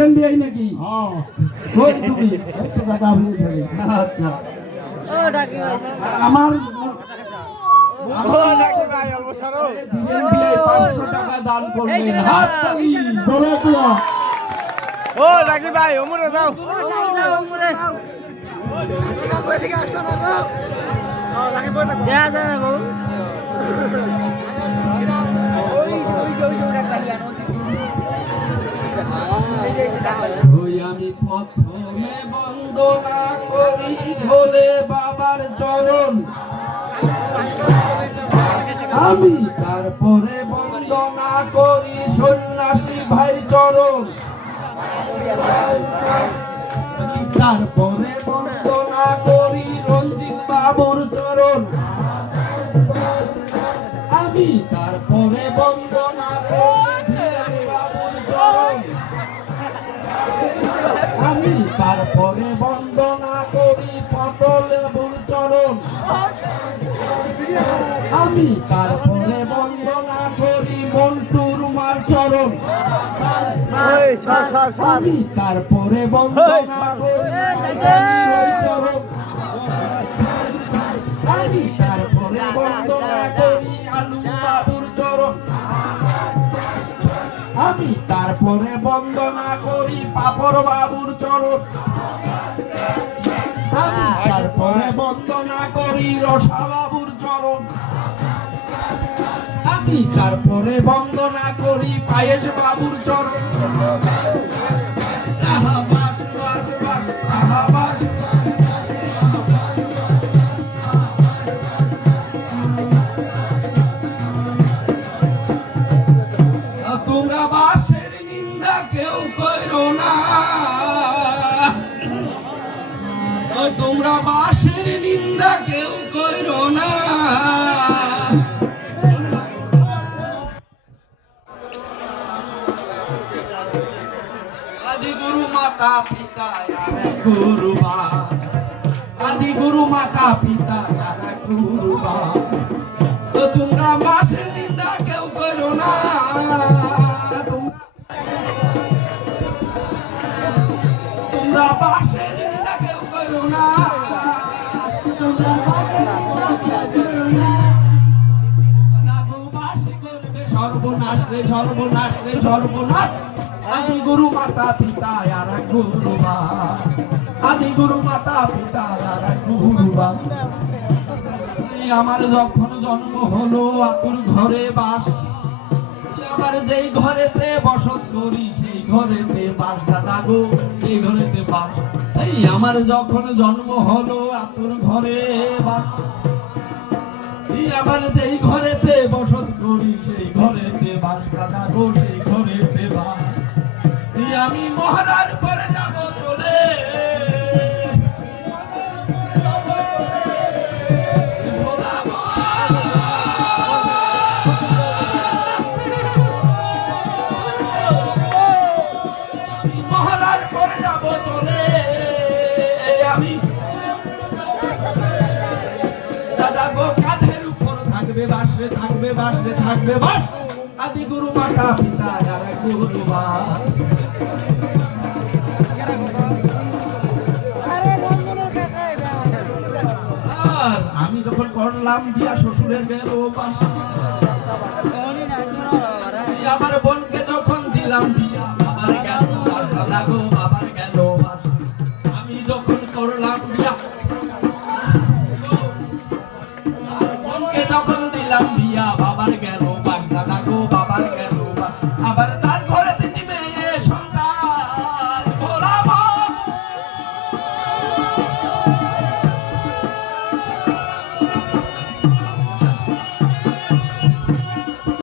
ধীরেন বিয়াই নাকি হ্যাঁ কই তুমি এই তো দাদা আমি ধরে আচ্ছা ও ডাকি ভাই আমার ও নাকি ভাই অল্প সরো ধীরেন বিয়াই 500 টাকা দান করলেন হাত তালি জোরে দিও ও নাকি ভাই ওমরে যাও যা যা গো ওই আমি প্রথমে বন্দনা করি ভোলে বাবার চরণ আমি তারপরে বন্দনা করি সন্ন্যাসী ভাই চরণ তারপরে বন্দনা করি রঞ্জিত বাবুর চরণ আমি তারপরে বন্দনা করি ধীরেন বাবুর চরণ আমি তারপরে বন্দনা করি পটল বাবুর চরণ আমি তারপরে বন্দনা করি মন্টুর মার চরণ এই সর সর সর আমি তারপরে বন্দনা করি রানীর চরণ আমি তারপরে বন্দনা করি আলু বাবুর চরণ আমি তারপরে বন্দনা করি পাপড় বাবুর চরণ আমি তারপরে বন্দনা করি রসা বাবুর চরণ আমি তারপরে বন্দনা করি পায়েস বাবুর চরণ আহা বাস বাস বাস আহা বাস তোমরা বাসের নিন্দা কেউ করো না তোমরা বাসের নিন্দা কেউ করো না আদি গুরু মাতা পিতা গুরু আদি গুরু মাতা পিতা গুরু তো তোমরা বাসের নিন্দা কেউ করো না তোমরা বাসের নিন্দা কেউ করো না তোমরা বাসের নিন্দা কেউ করো না বাসি করবে সর্বনাশ রে সর্বনাশ রে সর্বনাশ আদি গুরু মাতা পিতা আর গুরু আদি গুরু মাতা পিতা আর গুরু আমার যখন জন্ম হলো আতুর ঘরে বাস আমার যেই ঘরেতে বসত করি সেই ঘরেতে বাস দাদা গো সেই ঘরেতে বাস এই আমার যখন জন্ম হলো আতুর ঘরে বাস এই আমার যেই ঘরেতে বসত করি সেই ঘরেতে বাস দাদা গো সেই ঘরেতে বাস এই আমি মহারাজ পরে যাব চলে মহারাজ করে যাব চলে আমি দাদা গো কাঁধের উপর থাকবে বাসে থাকবে বাসে থাকবে বাস আদি গুরু মাতা পিতা যারা গুরু আমি যখন করলাম বিয়া শ্বশুরের বেরো বাস